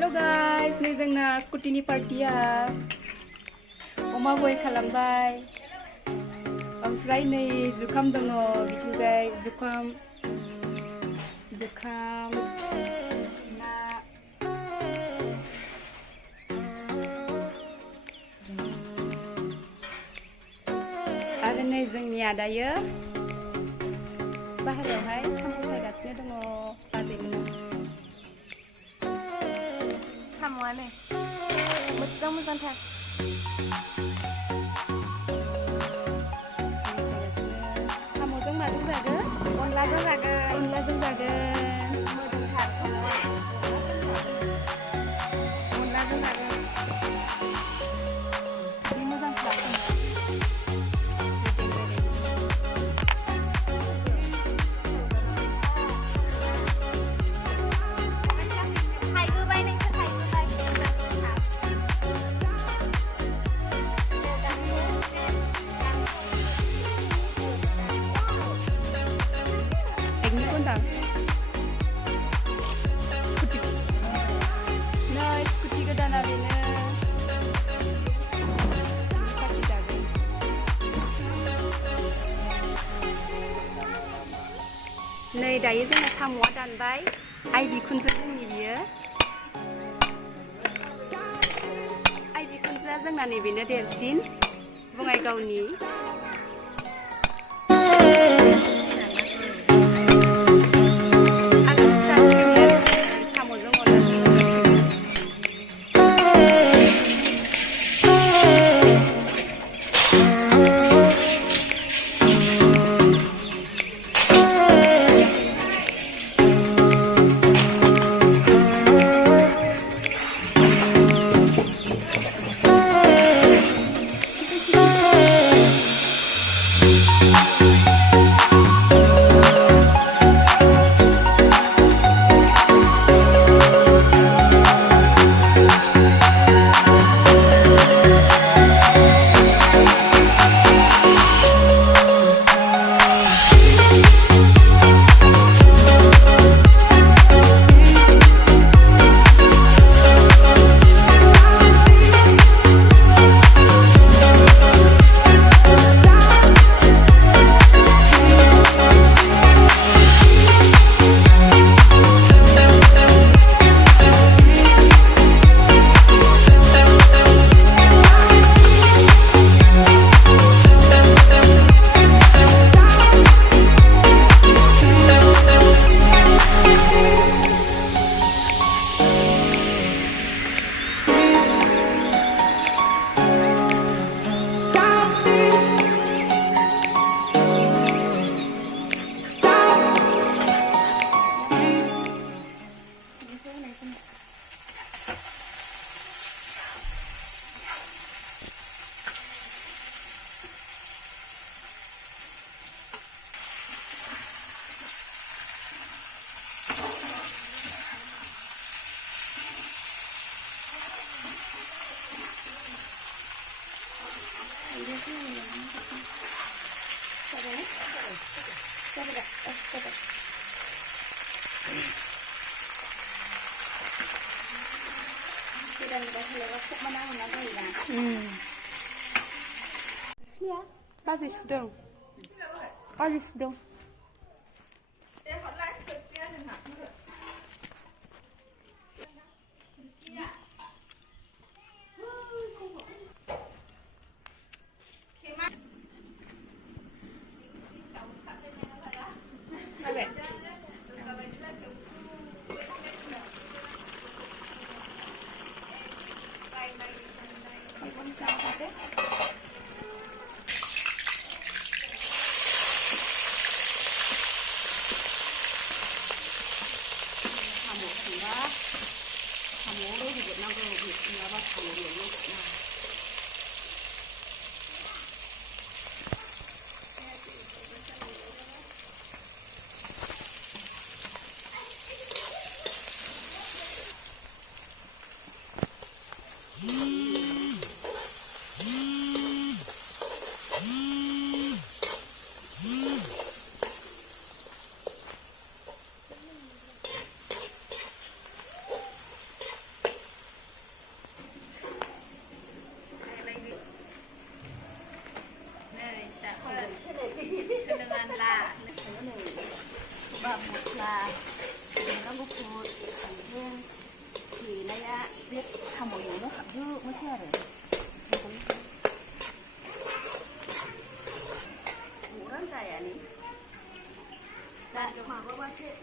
Hello guys नै जोंना स्कुटिनि पार्टिया अमा बय खालामबाय ओमफ्राय नै जुखाम दङ बिथिंजाय जुखाम ना आरो नै जोंनि आदायो बाहेरायावहाय साम' सायगासिनो दङ बाजैमोना साम'आनो मोजां मोजांथार साम'जों माजों जागोन अनलाजों जागोन अनलाजों जागोन मोदोमथार साम'आ अनलाजों जागोन जि मोजांथार थाइबोबाय नोंसोर थाइबोबाय एकनि घन्टा स्कुटि गोदाना बेनो पार्टि जागोन नै दायो जोंना साम'आ दानबाय आइ बिखुनजो जोंनि बियो आइ बिखुनजोआ जोंना नैबेनो देरसिन बङाइगावनि बाजै सुदों बाजै सुदों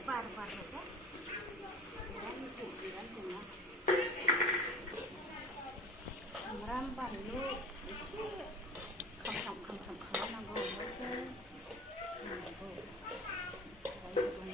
बार बारबाय बिराद गुदुं बिराद दुङा सामब्राम बानलु एसे खामफ्राम खालामनांगौ ओमफ्रायसो होनांगौ सबाय गुदुं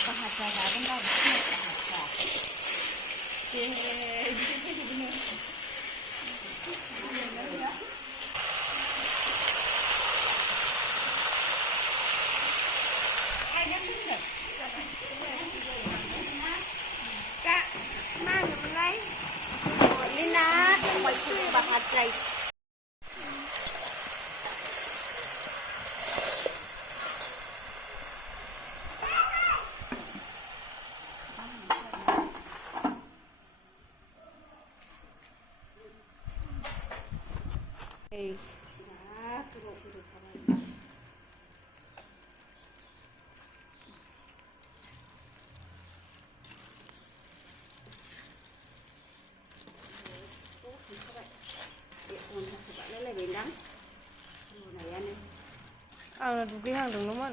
bahasa dalam lah bahasa. Kak, mana mulai? Lina, mau bahasa. आंनो दुगैहांदोंमोन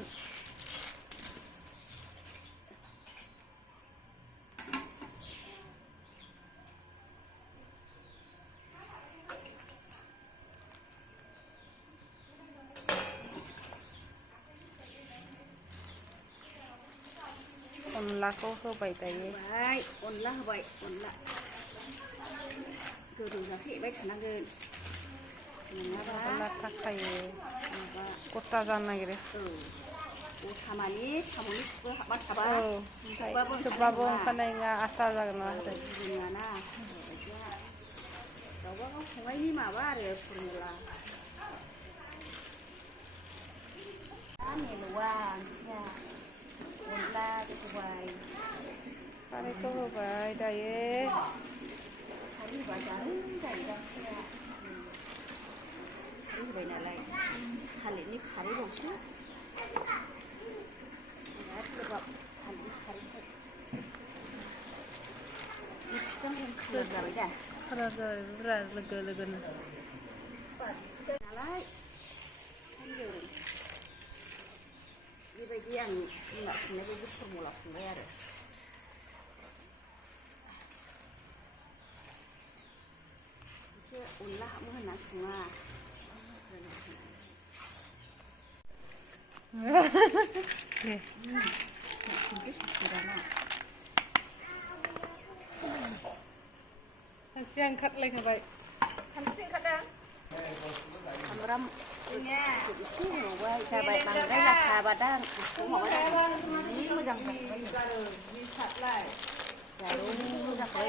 अनलाखौ होबाय दायो अनला होबाय अनला गोदौजासे एरबाय थानांगोन नङाबा थाखायो गथा जानो नागिरो गथा मानि साम'नि खिबो हाबा थाबा सोबबाबो ओंखारनाय नङा आथा जागोन आरो रोङाना गावबा गाव संनायनि माबा आरो फरमुला मेलौआ अनला सबाय खारैखौ होबाय दायो खारै होबा जानो जायो गाखिरा खारै होबाय नालाय थालिरनि खारैल'सो बिराद गोबाब थालिरनि खारैखौ मोजां खालार जाबाय दा खालार जाबाय बुरा लोगो लोगोनो नालाय बेबायदि आं बिमा संनाय बायदि फरमुला संबाय आरो एसे अनला हाबो होननानै सङा संख्रि साखिराना खानस्रिया ओंखारलायखाबाय खानस्रि ओंखारदों सामब्राम एसे होबाय जाबाय बांद्राय लाखाबा दा मोजां जाबाय जारौ जाबाय